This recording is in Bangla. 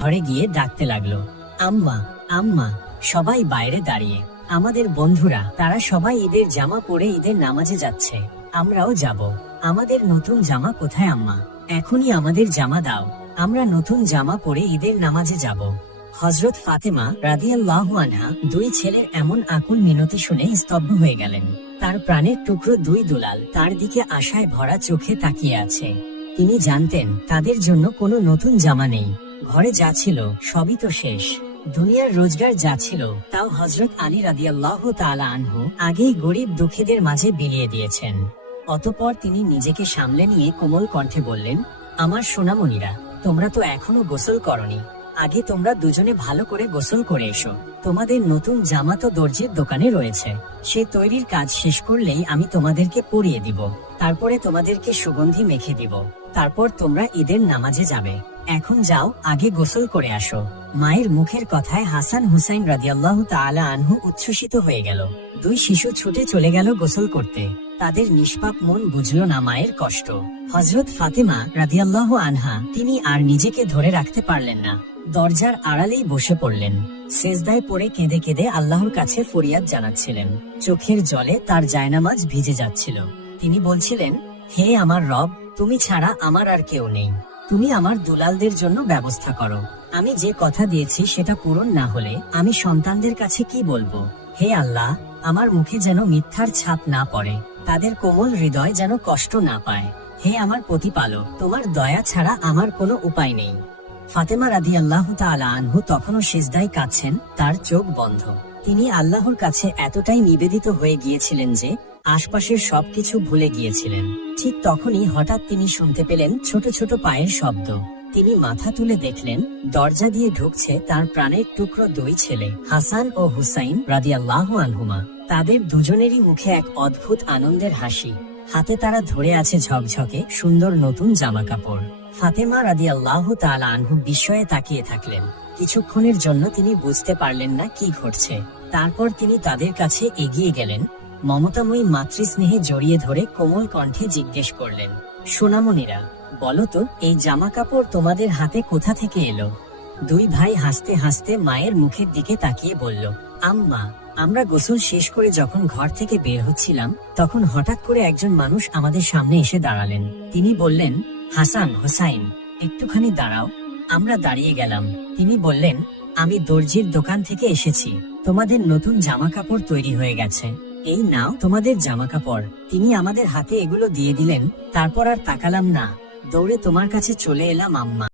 ঘরে গিয়ে ডাকতে লাগলো, আম্মা, আম্মা। সবাই বাইরে দাঁড়িয়ে। আমাদের বন্ধুরা, তারা সবাই ঈদের জামা পরে ঈদের নামাজে যাচ্ছে, আমরাও যাব। আমাদের নতুন জামা কোথায় আম্মা? এখনই আমাদের জামা দাও, আমরা নতুন জামা পরে ঈদের নামাজে যাব। হযরত ফাতেমা রাদিয়াল্লাহু আনহা দুই ছেলের এমন আকুল মিনতি শুনে স্তব্ধ হয়ে গেলেন। তার প্রাণের টুকরো দুই দুলাল তার দিকে আশায় ভরা চোখে তাকিয়ে আছে। তিনি জানতেন তাদের জন্য কোনো নতুন জামা নেই। ঘরে যা ছিল সবই তো শেষ। দুনিয়ার রোজগার যা ছিল তাও হযরত আলী রাদিয়াল্লাহু তাআলা আনহু আগেই গরিব দুঃখীদের মাঝে বিলিয়ে দিয়েছেন। অতঃপর তিনি নিজেকে সামলে নিয়ে কোমল কণ্ঠে বললেন, আমার সোনামণিরা, তোমরা তো এখনো গোসল করনি। আগে তোমরা দুজনে ভালো করে গোসল করে এসো। তোমাদের নতুন জামা তো দর্জির দোকানে রয়েছে, সে তৈরির কাজ শেষ করলেই আমি তোমাদেরকে পরিয়ে দিব। তারপরে তোমাদেরকে সুগন্ধি মেখে দিব। তারপর তোমরা ঈদের নামাজে যাবে। এখন যাও, আগে গোসল করে আসো। মায়ের মুখের কথায় হাসান হুসাইন রাদিয়াল্লাহু তাআলা আনহু উচ্ছ্বসিত হয়ে গেল। দুই শিশু ছুটে চলে গেল গোসল করতে। তাদের নিষ্পাপ মন বুঝল না মায়ের কষ্ট। হযরত ফাতেমা রাদিয়াল্লাহু আনহা তিনি আর নিজেকে ধরে রাখতে পারলেন না। দরজার আড়ালেই বসে পড়লেন। সেজদায় পড়ে কেঁদে কেঁদে আল্লাহর কাছে ফরিয়াদ জানাচ্ছিলেন। চোখের জলে তার জায়নামাজ ভিজে যাচ্ছিল। তিনি বলছিলেন, হে আমার রব, তুমি ছাড়া আমার আর কেউ নেই। তুমি আমার দুলালদের জন্য ব্যবস্থা করো। আমি যে কথা দিয়েছি সেটা পূরণ না হলে আমি সন্তানদের কাছে কি বলবো? হে আল্লাহ, আমার মুখে যেন মিথ্যার ছাপ না পড়ে, তাদের কোমল হৃদয় যেন কষ্ট না পায়। হে আমার প্রতিপালক, তোমার দয়া ছাড়া আমার কোনো উপায় নেই। ফাতেমা রাদিয়াল্লাহু তাআলা আনহু তখনও সিজদায় কাঁদছেন, তার চোখ বন্ধ। তিনি আল্লাহর কাছে এতটাই নিবেদিত হয়ে গিয়েছিলেন যে আশপাশের সবকিছু ভুলে গিয়েছিলেন। ঠিক তখনই হঠাৎ তিনি শুনতে পেলেন ছোট ছোট পায়ের শব্দ। তিনি মাথা তুলে দেখলেন দরজা দিয়ে ঢুকছে তার প্রাণের টুকরো দুই ছেলে, হাসান ও হুসাইন রাদিয়াল্লাহু আনহুমা। তাদের দুজনেরই মুখে এক অদ্ভুত আনন্দের হাসি। হাতে তারা ধরে আছে ঝকঝকে সুন্দর নতুন জামা কাপড়। ফাতেমা রাদিয়াল্লাহু তাআলা আনহু বিস্ময়ে তাকিয়ে থাকলেন। কিছুক্ষণের জন্য তিনি বুঝতে পারলেন না কি ঘটছে। তারপর তিনি তাদের কাছে এগিয়ে গেলেন, মমতাময়ী মাতৃস্নেহে জড়িয়ে ধরে কোমল কণ্ঠে জিজ্ঞেস করলেন, সোনামণিরা, বলো তো এই জামা কাপড় তোমাদের হাতে কোথা থেকে এলো? দুই ভাই হাসতে হাসতে মায়ের মুখের দিকে তাকিয়ে বলল, আম্মা, আমরা গোসল শেষ করে যখন ঘর থেকে বের হচ্ছিলাম তখন হঠাৎ করে একজন মানুষ আমাদের সামনে এসে দাঁড়ালেন। তিনি বললেন, হাসান, হোসাইন, একটুখানি দাঁড়াও। আমরা দাঁড়িয়ে গেলাম। তিনি বললেন, আমি দর্জির দোকান থেকে এসেছি, তোমাদের নতুন জামা কাপড় তৈরি হয়ে গেছে, এই নাও তোমাদের জামা কাপড়। তিনি আমাদের হাতে এগুলো দিয়ে দিলেন। তারপর আর তাকালাম না, দৌড়ে তোমার কাছে চলে এলাম আম্মা।